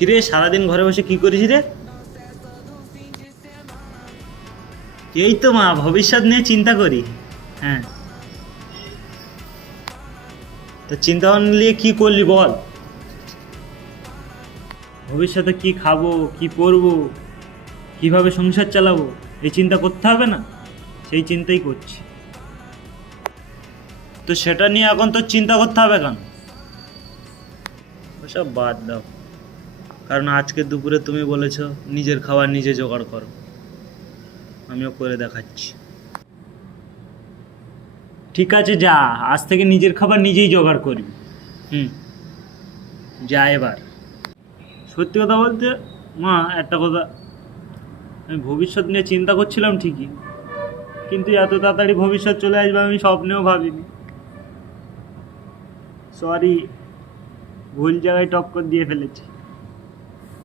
কিরে সারাদিন ঘরে বসে কি করিস রে? এই তো মা, ভবিষ্যৎ নিয়ে চিন্তা করি। হ্যাঁ, তো চিন্তা ভাবনা নিয়ে কি করলি বল? ভবিষ্যতে কি খাবো, কি পরবো, কিভাবে সংসার চালাবো, এই চিন্তা করতে হবে না? সেই চিন্তাই করছি। তো সেটা নিয়ে এখন তো চিন্তা করতে হবে কেন? ওসব বাদ দাও, কারণ আজকে দুপুরে তুমি বলেছো নিজের খাবার নিজে জোগাড় করো, আমিও করে দেখাচ্ছি। ঠিক আছে যা, আজ থেকে নিজের খাবার নিজেই জোগাড় করবি। হুম, যা এবার। সত্যি কথা বলতে মা, একটা কথা, আমি ভবিষ্যৎ নিয়ে চিন্তা করছিলাম ঠিকই, কিন্তু এত তাড়াতাড়ি ভবিষ্যৎ চলে আসবে আমি স্বপ্নেও ভাবিনি। সরি, ভুল জায়গায় টক্কর দিয়ে ফেলেছি।